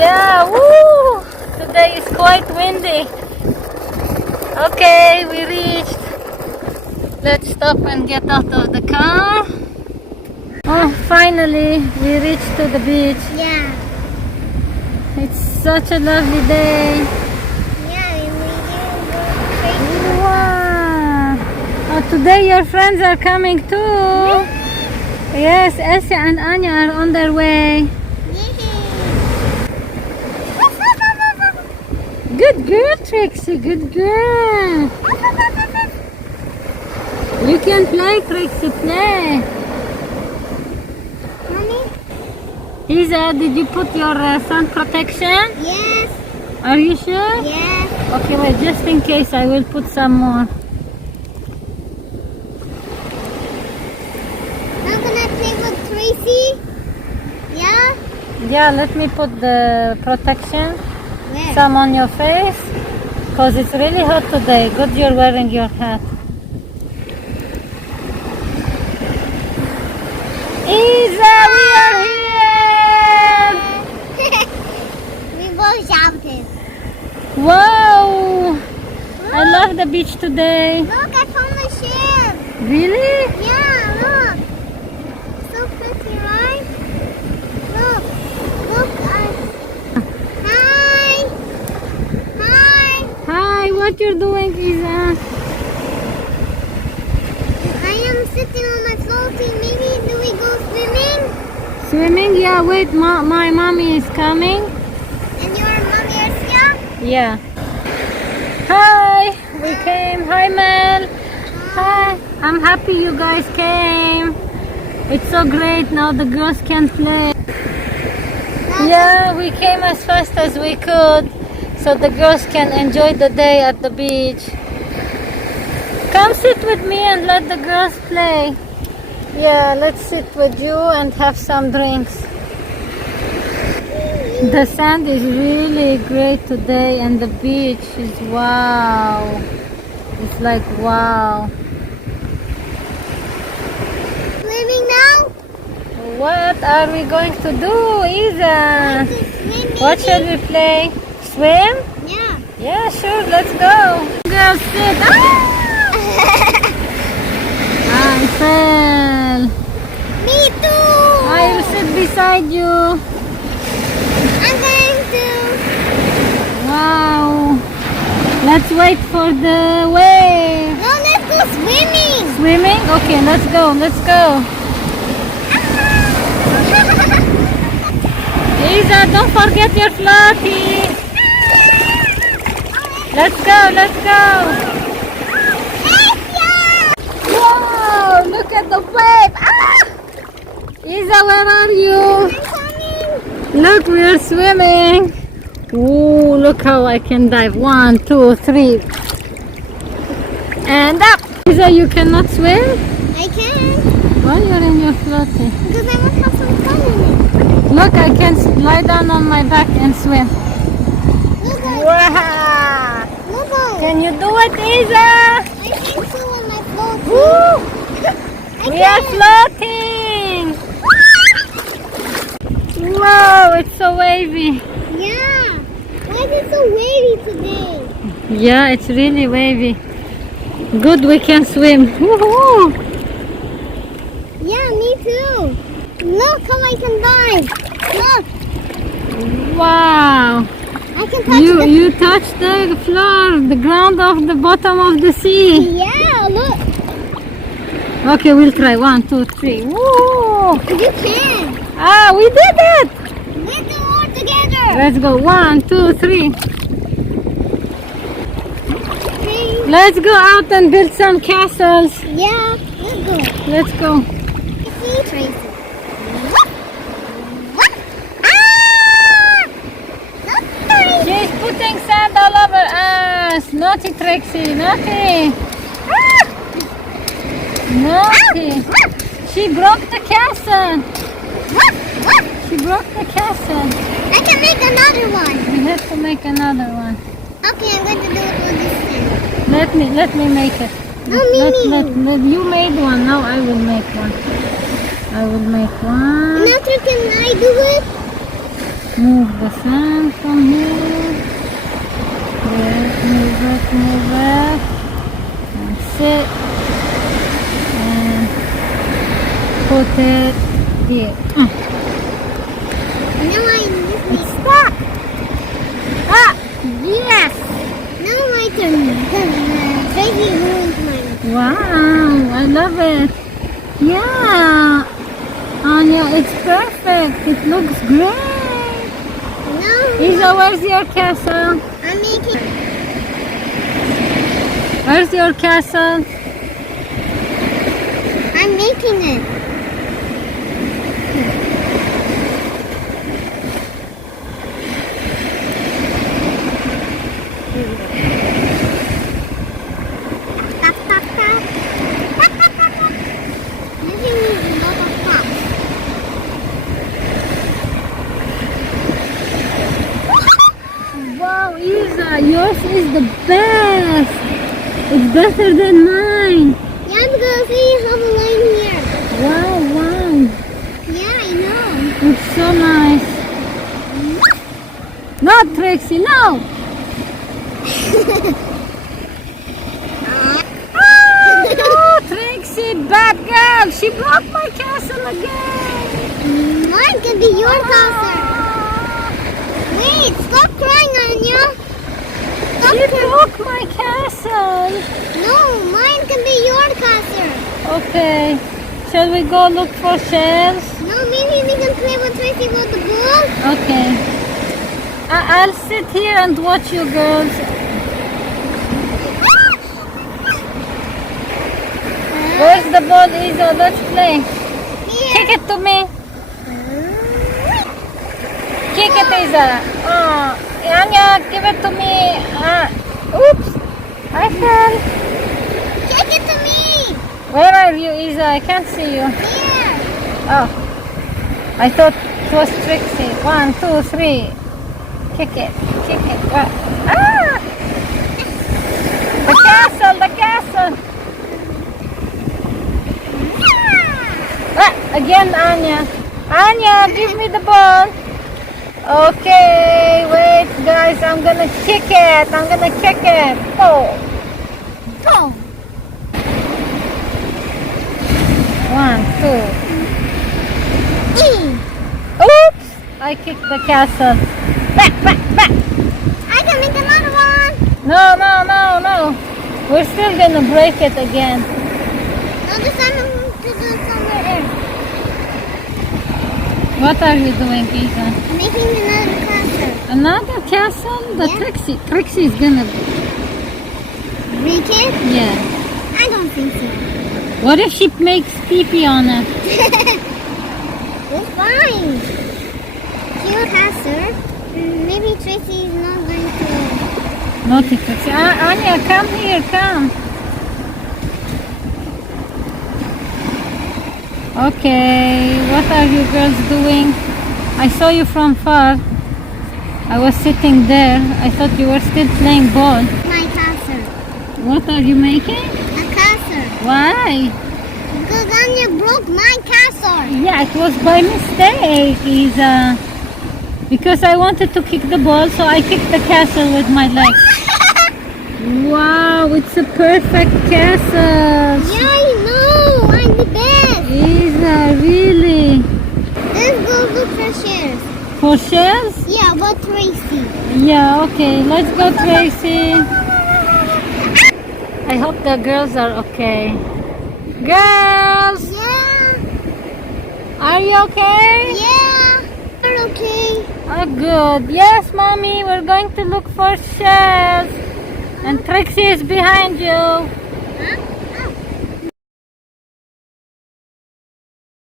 Yeah, woo! Today is quite windy. Okay, we reached. Let's stop and get out of the car. Oh, finally, we reached to the beach. Yeah. It's such a lovely day. Yeah, we didn't go crazy. Wow! Oh, today your friends are coming too. Yes, Elsia and Annia are on their way. Good girl, Trixie. Good girl. You can play, Trixie. Play. Mommy? Isa, did you put your sun protection? Yes. Are you sure? Yes. Okay, wait. Just in case, I will put some more. I'm gonna play with Tracy. Yeah? Yeah, let me put the protection. Where? Some on your face. Because it's really hot today. Good you're wearing your hat. Isa, we are here! We both shouted. Wow! I love the beach today. Look, I found the ship. Really? Yeah, look. So pretty, right? Look. Look. Hi. Hi. Hi, what you're doing, Isa? I am sitting on my floating. Maybe do we go swimming? Swimming? Yeah, wait, my mommy is coming. And your mommy is here? Yeah. Hi, we came. Hi, Mel. Hi. I'm happy you guys came. It's so great now the girls can play. Yeah, we came as fast as we could so the girls can enjoy the day at the beach. Come sit with me and let the girls play. Yeah, let's sit with you and have some drinks. The sand is really great today and the beach is wow. It's like wow. Swimming now? What are we going to do, Isa? Swim, What shall we play? Swim? Yeah. Yeah, sure, let's go. Girls, sit. Ah! I fell. Me too. I will sit beside you. I'm going to. Wow. Let's wait for the wave. No, let's go swimming. Swimming? Okay, let's go. Let's go. Isa, don't forget your floaty. Let's go, let's go. Wow, look at the wave. Ah! Isa, where are you? I'm coming. Look, we are swimming. Ooh, look how I can dive. 1, 2, 3. And up. Isa, you cannot swim? I can. Why you're in your floaty? Because I want to have some fun in it. Look, I can lie down on my back and swim. Look, Wow! look. Can you do it, Isa? I think so on my float. Woo! I We can. are floating! Wow, it's so wavy. Yeah. Why is it so wavy today? Yeah, it's really wavy. Good, we can swim. Woohoo! Yeah, me too. Look how I can dive. Look, Wow! I can touch You touched the floor, the ground of the bottom of the sea. Yeah, look. Okay, we'll try. 1, 2, 3. Woo! You can. Ah, we did it! Let's do all together. Let's go. 1, 2, 3. Okay. Let's go out and build some castles. Yeah, let's go. Let's go. See, Tracy. She's putting sand all over us. Naughty Trixie, naughty. Naughty. She broke the castle. She broke the castle. I can make another one. We have to make another one. Okay, I'm going to do it with this thing. Let me make it. No, Mimi. You made one. Now I will make one. I will make one. Now, can I do it? Move the sand from here. Yes, move it. And sit. And put it here. Now It's stuck. Ah, yes. Now my turn. Tracy ruined mine. Wow, I love it. Yeah, Anya, it's perfect. It looks great. No. Isa, where's your castle? I'm making. Where's your castle? I'm making it. Tap, tap, tap. Tap, tap, tap, tap. Making me a lot of taps. Wow, Isa, yours is the best. It's better than mine. Yeah, because we have a line here. Wow, wow. Yeah, I know. It's so nice. No, Trixie, no. Oh, no, Trixie, bad girl. She broke my castle again. Mine can be your castle. Wait, stop crying, Anya. Stop She crying. broke my castle. No, mine can be your castle. Okay. Shall we go look for shells? No, maybe we can play with Tracy with the ball. Okay. I'll sit here and watch you girls. Where's the ball, Isa? Let's play. Kick it to me. Kick it, Isa. Oh, Anya, give it to me. Oops. I fell. Kick it to me. Where are you, Isa? I can't see you. Here. Oh. I thought it was Trixie. 1, 2, 3. Kick it. Kick it. Ah! The castle. The castle. Ah, again, Anya. Anya, give me the ball. Okay, wait, guys. I'm gonna kick it. I'm gonna kick it. Oh. Go. 1, 2. E. Oops! I kicked the castle. Back, back, back. I can make another one. No, no, no, no. We're still gonna break it again. No, this time I'm going to do it somewhere else. What are you doing, Isa? I'm making another castle. Another castle? The Yeah. Trixie is gonna... Break it? Yeah. I don't think so. What if she makes pee-pee on it? It's fine. Cute castle. Maybe Tracy is not going to. Naughty Trixie. Anya, come here, come. Okay, what are you girls doing? I saw you from far. I was sitting there. I thought you were still playing ball. My castle. What are you making? A castle. Why? Because Anya broke my castle. Yeah, it was by mistake, Isa. Because I wanted to kick the ball, so I kicked the castle with my leg. Wow, it's a perfect castle. Yeah, I know. I'm the best. Isa, really? Let's go look for shares. For shells? Yeah, but Tracy. Yeah, okay. Let's go, Tracy. I hope the girls are okay. Girls, Yeah. are you okay? Yeah. You're okay. Oh, good. Yes, Mommy, we're going to look for shells. And Trixie is behind you. Huh?